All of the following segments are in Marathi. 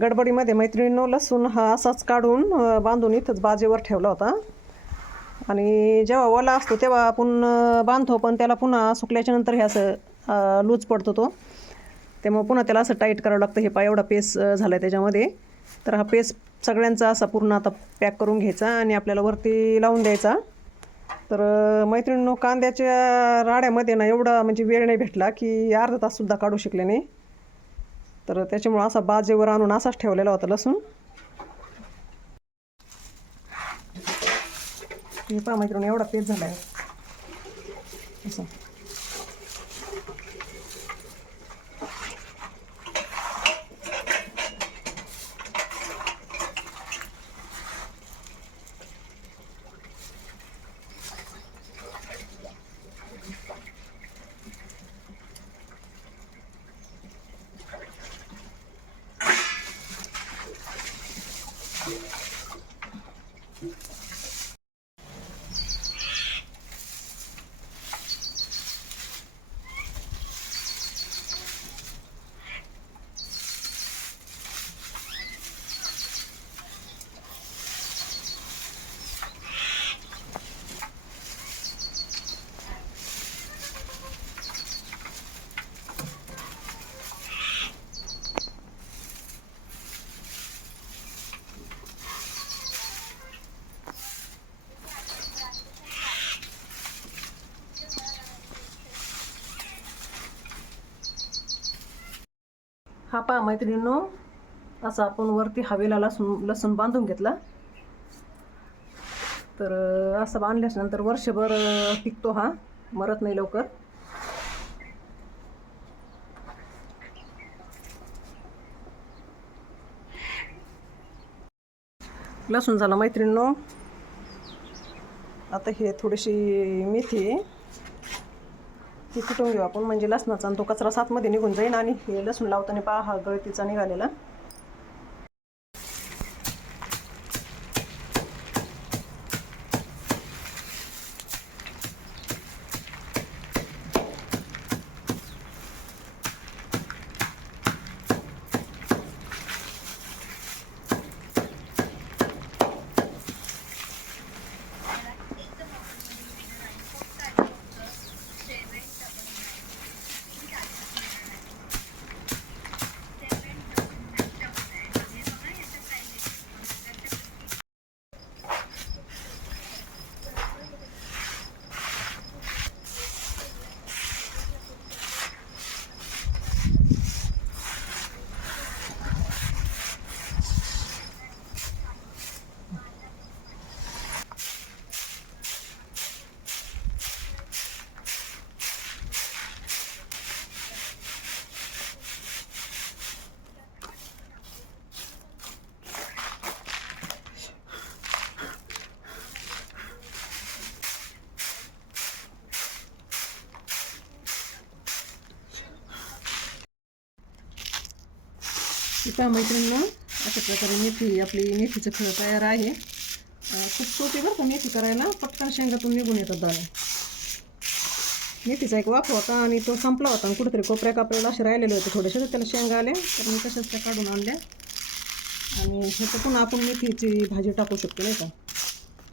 गडबडीमध्ये मैत्रिणींनो लसूण हा असाच काढून बांधून इथंच बाजेवर ठेवला होता आणि जेव्हा ओला असतो तेव्हा आपण बांधतो, पण त्याला पुन्हा सुकल्याच्या नंतर हे असं लूज पडतो तो, त्यामुळे पुन्हा त्याला असं टाईट करावं लागतं. हे पा एवढा पेस झाला आहे त्याच्यामध्ये. तर हा पेस सगळ्यांचा असा पूर्ण आता पॅक करून घ्यायचा आणि आपल्याला वरती लावून द्यायचा. तर मैत्रिणींनो कांद्याच्या राड्यामध्ये ना एवढा म्हणजे वेळ नाही भेटला की अर्धा ताससुद्धा काढू शकले नाही. तर त्याच्यामुळं असा बाजेवर आणून असाच ठेवलेला होता लसूण. हे पहा मैत्रिणी एवढा पेस्ट झाला आहे असं. हा पहा मैत्रिणींनो असं आपण वरती हवेला लसूण बांधून घेतला. तर असं बांधल्यानंतर वर्षभर टिकतो, हा मरत नाही लवकर. लसूण झाला मैत्रिणींनो. आता हे थोडीशी मेथी आहे ती कुटून घेऊ आपण, म्हणजे लसणाचा आणि तो कचरा सातमध्ये निघून जाईल. आणि हे लसूण लावताना पहा हा गळतीचा निघालेला. इथं मैत्रिणींनो अशा प्रकारे मेथी आपली मेथीचं खळ तयार आहे. खूप सोपी बरं का मेथी करायला, पटकन शेंगातून निघून येतात दाणे. मेथीचा एक वाफ होता आणि तो संपला होता आणि कुठेतरी कोपऱ्या कापऱ्याला असे राहिलेले होते थोडेसे, तर त्याला शेंगा आले तर मी तशाच त्या काढून आणल्या. आणि ह्याचं पुन्हा आपण मेथीची भाजी टाकू शकतो नाही का.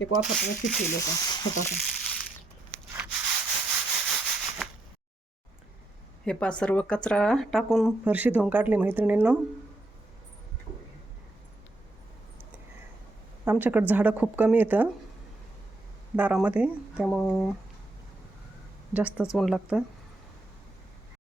एक वाफ आपण शिकवलं होता छोटासा. हे पा सर्व कचरा टाकून फरशी धुवून काढली मैत्रिणींनो. आमच्याकडे झाडं खूप कमी येतं दारामध्ये, त्यामुळं जास्तच ऊन लागतं.